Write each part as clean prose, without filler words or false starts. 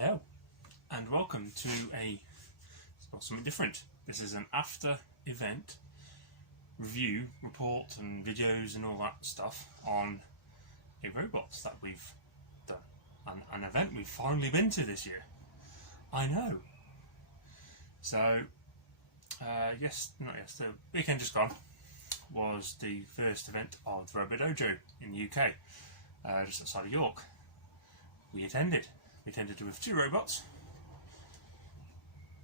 Hello, and welcome to something different. This is an after-event review, report, and videos and all that stuff on a robot that we've done, an event we've finally been to this year. I know. So, the weekend just gone was the first event of the Robodojo in the UK, just outside of York. We attended with two robots.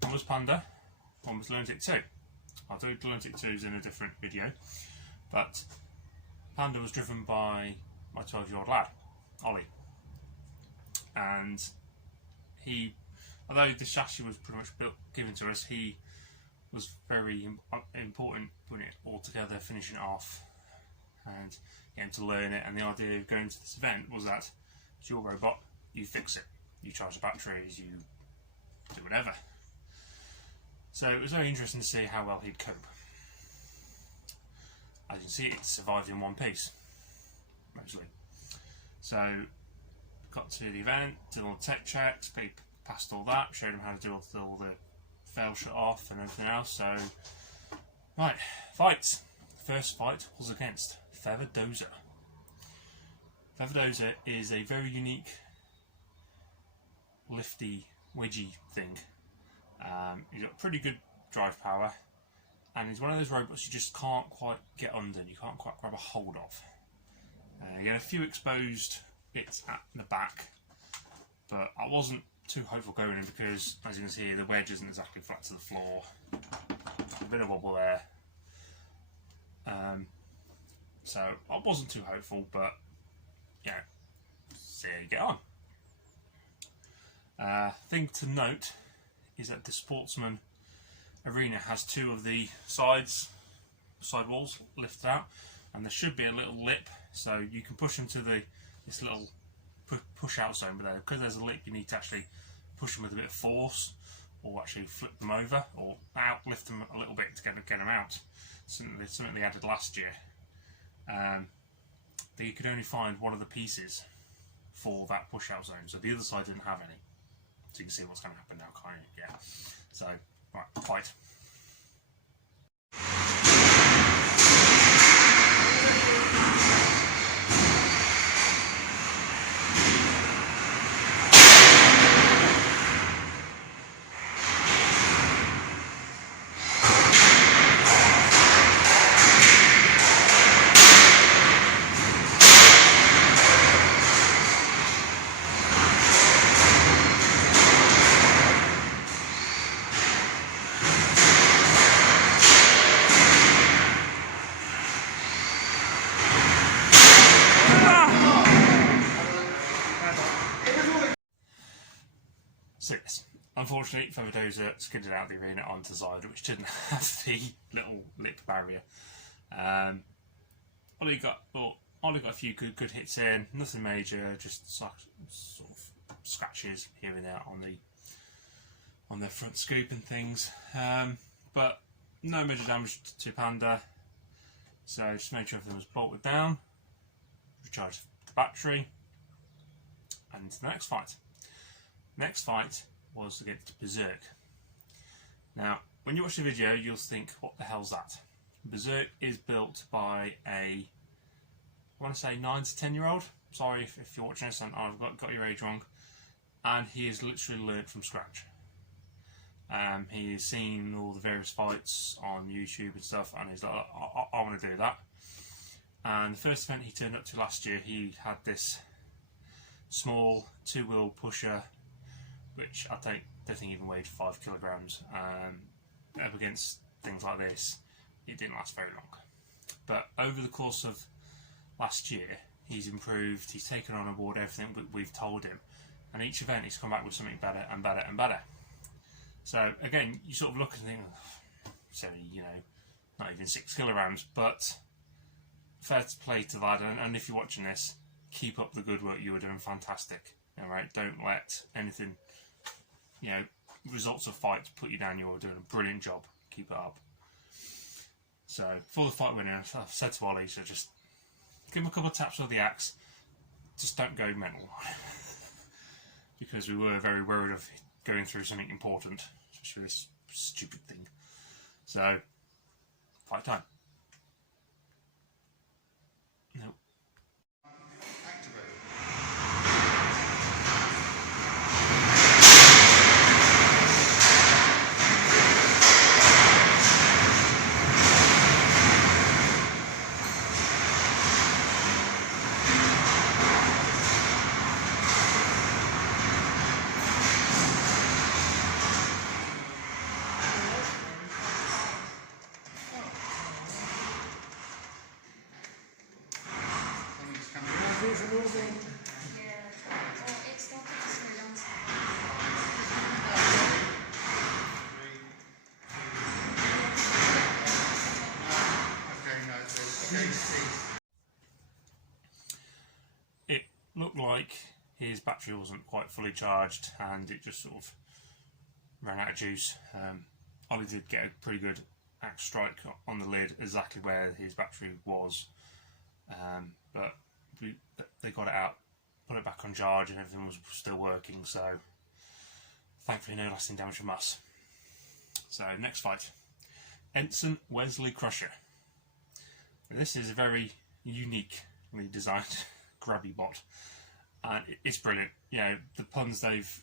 One was Panda, one was Lunatic 2. I'll do Lunatic 2's in a different video, but Panda was driven by my 12-year-old lad, Ollie. And he, although the chassis was pretty much given to us, he was very important putting it all together, finishing it off, and getting to learn it. And the idea of going to this event was that it's your robot, you fix it. You charge the batteries, you do whatever. So it was very interesting to see how well he'd cope. As you can see, it survived in one piece, mostly. So, got to the event, did all the tech checks, passed all that, showed him how to do all the fail shut off and everything else. So, right, fights. The first fight was against Robodojo. Robodojo is a very unique lifty wedgie thing. He's got pretty good drive power, and he's one of those robots you just can't quite get under, you can't quite grab a hold of. You get a few exposed bits at the back, but I wasn't too hopeful going in because, as you can see, the wedge isn't exactly flat to the floor. A bit of wobble there. So I wasn't too hopeful, but yeah, see how you get on. Thing to note is that the Sportsman arena has two of the side walls lifted out, and there should be a little lip, so you can push them to this little push out zone. But there, because there's a lip, you need to actually push them with a bit of force, or actually flip them over, or lift them a little bit to get them out. Something they added last year. That you could only find one of the pieces for that push out zone, so the other side didn't have any. So you can see what's going to happen now, can't you? Yeah. So, right, fight. So yes, unfortunately, Robodojo skidded out the arena onto the side, which didn't have the little lip barrier. Ollie got a few good hits in, nothing major, just sort of scratches here and there on the front scoop and things, but no major damage to Panda. So just made sure everything was bolted down, recharged the battery, and to the next fight. Next fight was against Berserk. Now, when you watch the video, you'll think, what the hell's that? Berserk is built by I want to say 9 to 10-year-old. Sorry if you're watching this and I've got your age wrong. And he has literally learnt from scratch. He has seen all the various fights on YouTube and stuff, and he's like, I want to do that. And the first event he turned up to last year, he had this small 2-wheel pusher, which I don't think even weighed 5 kilograms. Up against things like this, it didn't last very long. But over the course of last year, he's improved, he's taken on board everything we've told him, and each event he's come back with something better and better and better. So again, you sort of look and think, so not even 6 kilograms, but fair to play to that, and if you're watching this, keep up the good work, you were doing fantastic. Alright, don't let anything, results of fights put you down. You're doing a brilliant job. Keep it up. So, before the fight went in, I said to Ollie, so just give him a couple of taps with the axe. Just don't go mental. because we were very worried of going through something important, especially this stupid thing. So, fight time. Nope. It looked like his battery wasn't quite fully charged and it just sort of ran out of juice. Ollie did get a pretty good axe strike on the lid exactly where his battery was, but they got it out, put it back on charge and everything was still working, so thankfully no lasting damage from us. So next fight, Ensign Wesley Crusher. Now, this is a very uniquely designed grabby bot, and it's brilliant. You know, the puns they've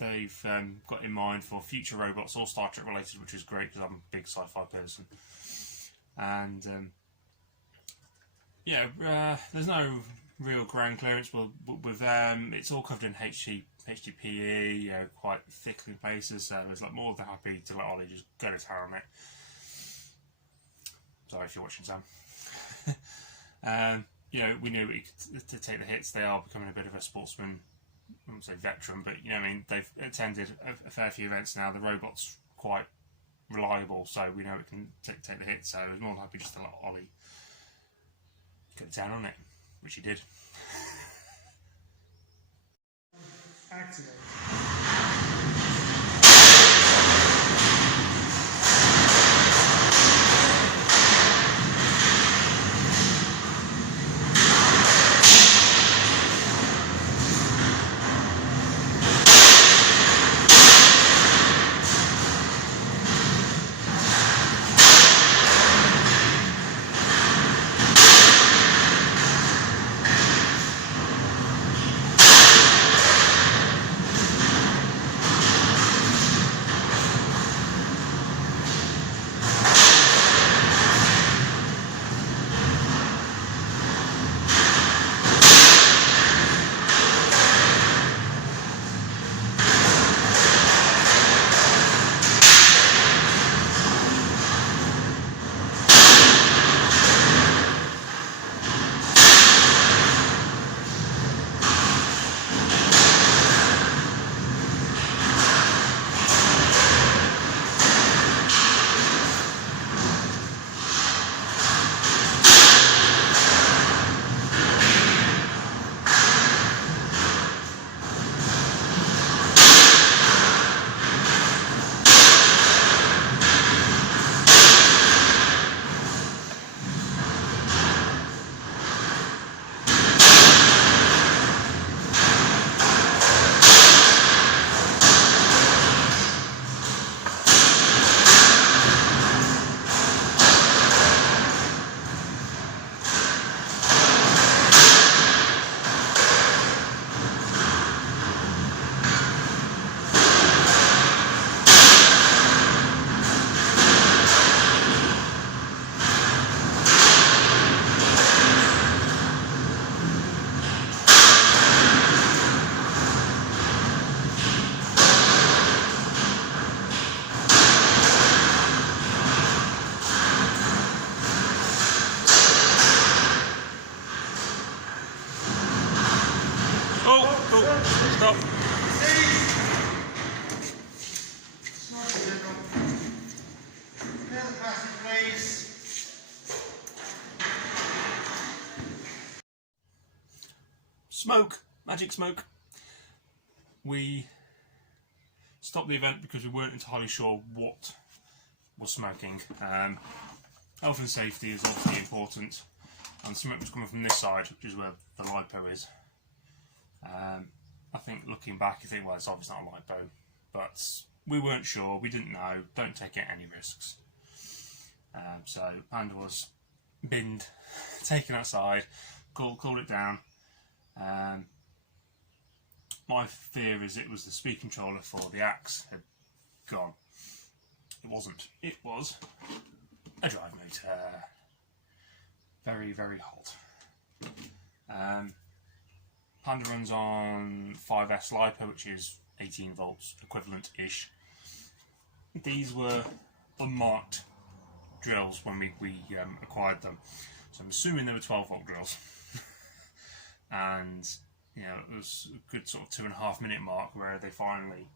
got in mind for future robots, all Star Trek related, which is great because I'm a big sci-fi person. And there's no real ground clearance with it's all covered in HDPE, you know, quite thickly pasted, so I was like more than happy to let Ollie just go to town on it. Sorry if you're watching, Sam. You know, we knew to take the hits. They are becoming a bit of a sportsman, I wouldn't say veteran, but you know, I mean, they've attended a fair few events now. The robot's quite reliable, so we know it can take the hits. So I was more than happy just to let Ollie go to town on it, which he did. Activate. Stop. Smoke, magic smoke. We stopped the event because we weren't entirely sure what was smoking. Health and safety is obviously important, and smoke was coming from this side, which is where the LiPo is. I think looking back, you think, well, it's obviously not a light bow, but we weren't sure, we didn't know. Don't take any risks. So Panda was binned, taken outside, called it down. My fear is it was the speed controller for the axe had gone. It wasn't. It was a drive motor. Very, very hot. Panda runs on 5S LiPo, which is 18 volts equivalent-ish. These were unmarked drills when we acquired them, so I'm assuming they were 12-volt drills. And you know, it was a good sort of 2.5 minute mark where they finally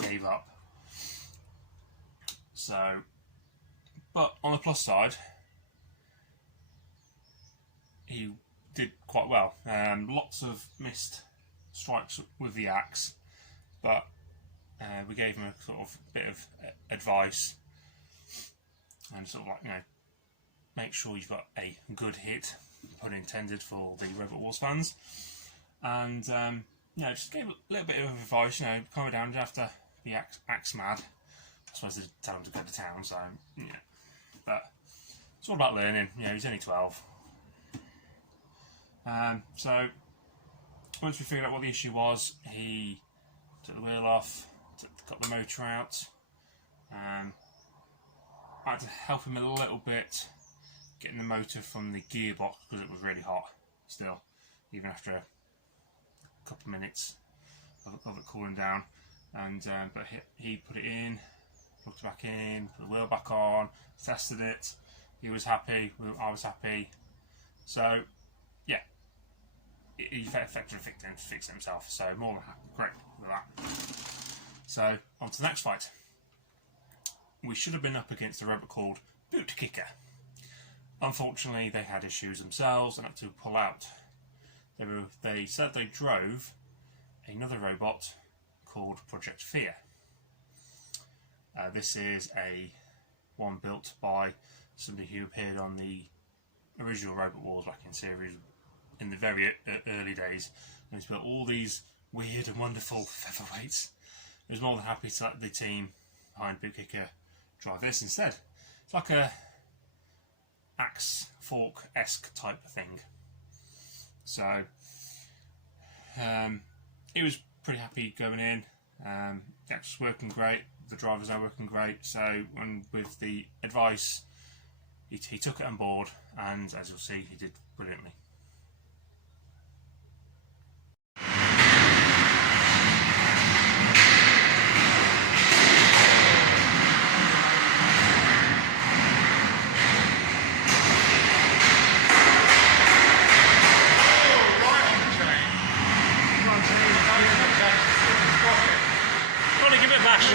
gave up. So, but on the plus side, he did quite well. Lots of missed strikes with the axe, but we gave him a sort of bit of advice and sort of like, you know, make sure you've got a good hit, pun intended for the Robot Wars fans, and you know, just gave a little bit of advice. You know, calm it down, you have to be axe mad. I suppose they tell him to go to town, so yeah. But it's all about learning. You know, he's only 12. So once we figured out what the issue was, he took the wheel off, got the motor out. I had to help him a little bit getting the motor from the gearbox because it was really hot still, even after a couple of minutes of it cooling down. And but he put it in, plugged it back in, put the wheel back on, tested it. He was happy, I was happy. So yeah, he effectively fixed it himself. So more than happy, great with that. So on to the next fight. We should have been up against a robot called Boot Kicker. Unfortunately, they had issues themselves and had to pull out. They said they drove another robot called Project Fear. This is one built by somebody who appeared on the original Robot Wars back in series in the very early days. And he's built all these weird and wonderful featherweights. He was more than happy to let the team behind Boot Kicker drive this instead. It's like a axe fork-esque type of thing. So he was pretty happy going in. The axe was working great. The drivers are working great. So with the advice, he took it on board, and as you'll see, he did brilliantly. Probably give it a bash.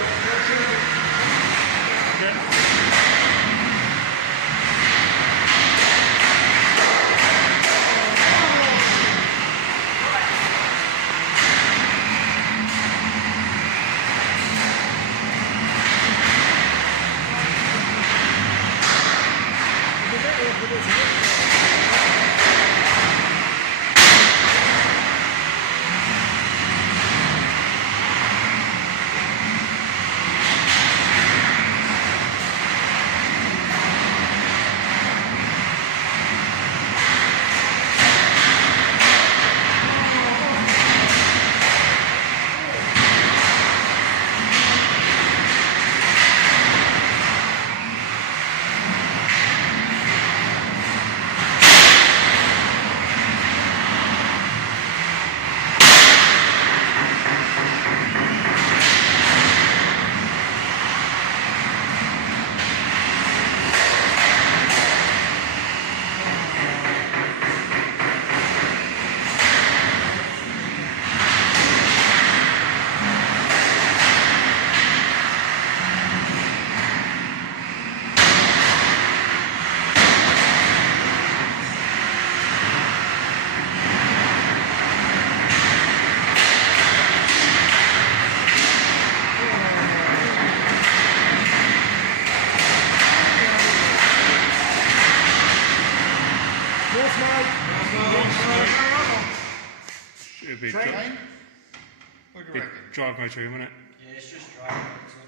drive motor, wouldn't it? Yeah, it's just driving motor.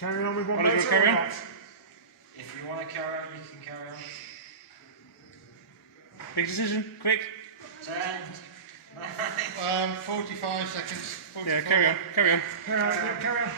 Carry on with one Oliver, motor carry or on. not? If you want to carry on, you can carry on. Big decision, quick. 10, 45 seconds. 44. Yeah, carry on, carry on. Carry on.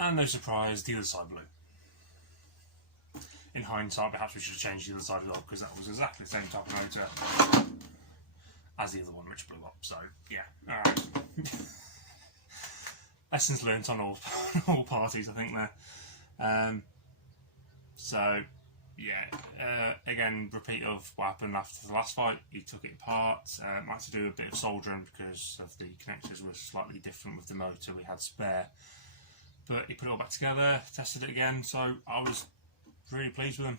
And no surprise, the other side blew. In hindsight, perhaps we should have changed the other side as well, because that was exactly the same type of motor as the other one, which blew up. So, yeah, alright. Lessons learnt on all parties, I think, there. So, yeah, again, repeat of what happened after the last fight. He took it apart. I had to do a bit of soldering because of the connectors were slightly different with the motor we had spare. But he put it all back together, tested it again, so I was really pleased with him.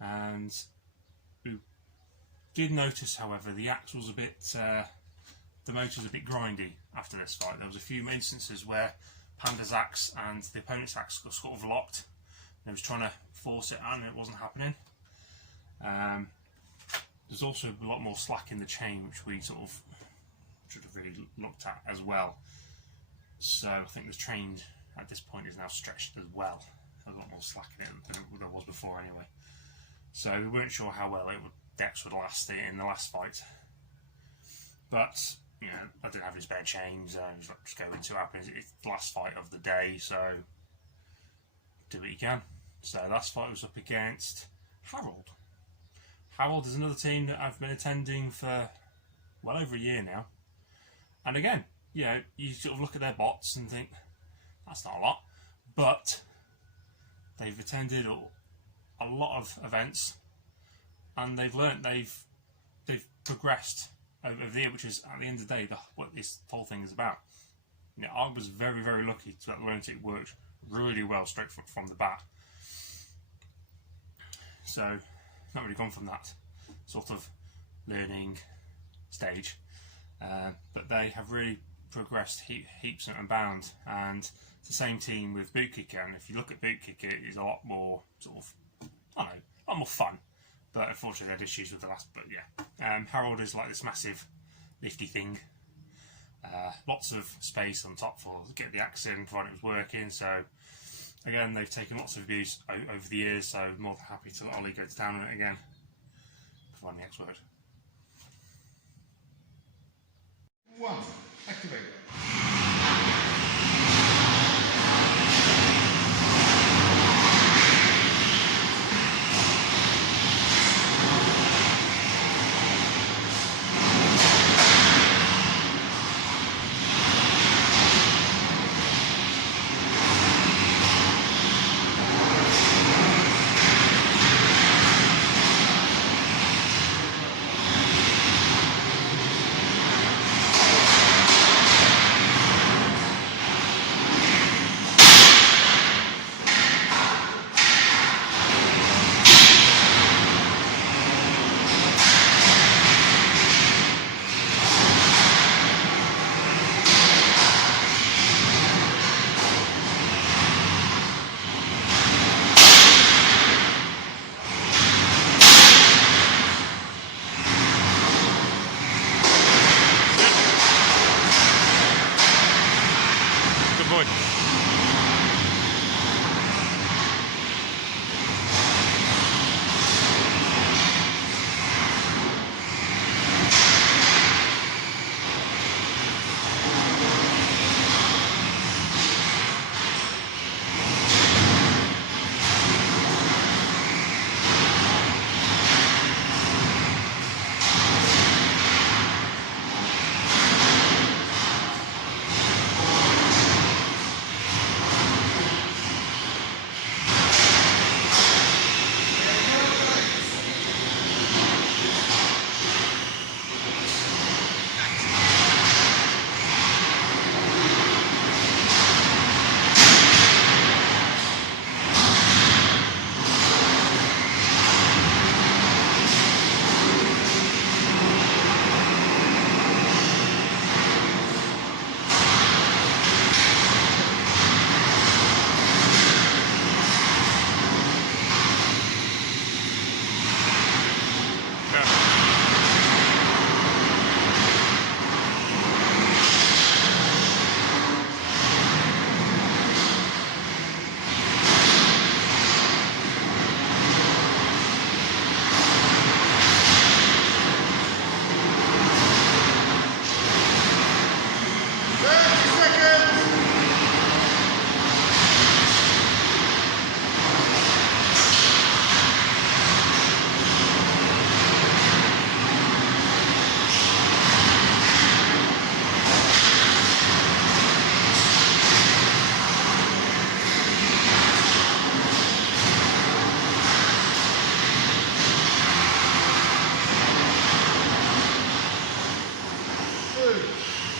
And we did notice, however, the axe was a bit, the motor was a bit grindy after this fight. There was a few instances where Panda's axe and the opponent's axe got sort of locked. And he was trying to force it and it wasn't happening. There's also a lot more slack in the chain, which we sort of should have really looked at as well. So I think the train at this point is now stretched as well. There's a lot more slack in it than there was before anyway. So we weren't sure how well Dex would last in the last fight. But, you know, I didn't have any spare chains, so I was like, just go into it happens. It's the last fight of the day, so do what you can. So last fight was up against Harold. Harold is another team that I've been attending for well over a year now. And again, you know, you sort of look at their bots and think, that's not a lot. But they've attended a lot of events and they've learnt, they've progressed over the year, which is, at the end of the day, what this whole thing is about. You know, I was very, very lucky to have learnt it worked really well straight from the bat. So, not really gone from that sort of learning stage. But they have really progressed heaps and bounds, and it's the same team with Boot Kicker. And if you look at Boot Kicker, it's a lot more sort of, I don't know, a lot more fun. But unfortunately, they had issues with the last. But yeah, Harold is like this massive lifty thing. Lots of space on top for get the axe in, provided it was working. So again, they've taken lots of abuse over the years. So more than happy to let Ollie go down on it again, providing the axe worked. 1. Activate.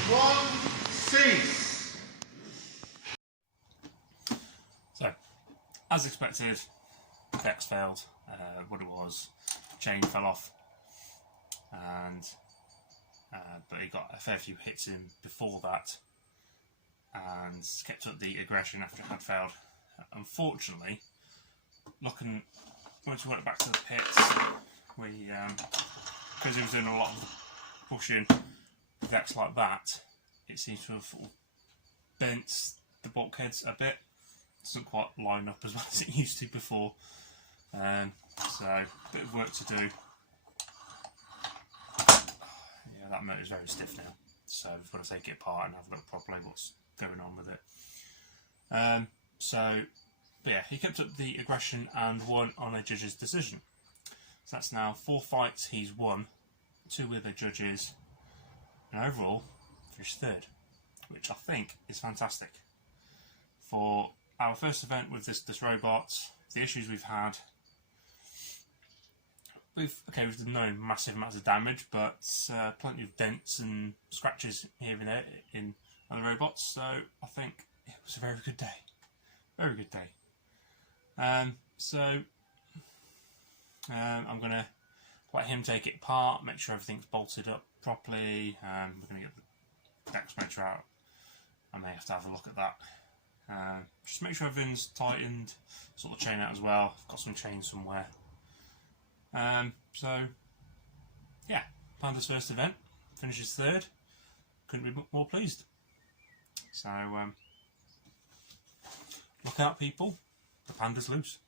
1, cease. So, as expected, Dex failed. What it was, chain fell off, and but he got a fair few hits in before that, and kept up the aggression after it had failed. Unfortunately, once we went back to the pits, we because he was doing a lot of pushing Dex like that, it seems to have sort of bent the bulkheads a bit. It doesn't quite line up as well as it used to before. So, a bit of work to do. Yeah, that motor is very stiff now, so we've got to take it apart and have a look properly what's going on with it. But yeah, he kept up the aggression and won on a judge's decision. So that's now 4 fights he's won, 2 with the judges, and overall finished 3rd, which I think is fantastic. For our first event with this robot, the issues we've had, we've done no massive amounts of damage, but plenty of dents and scratches here and there on the robots. So I think it was a very good day, very good day. I'm gonna let him take it apart, make sure everything's bolted up properly. We're gonna get the Dex motor out. I may have to have a look at that. Just make sure everything's tightened, sort the chain out as well. I've got some chain somewhere. So yeah, Panda's first event finishes 3rd. Couldn't be more pleased. So look out, people. The Panda's loose.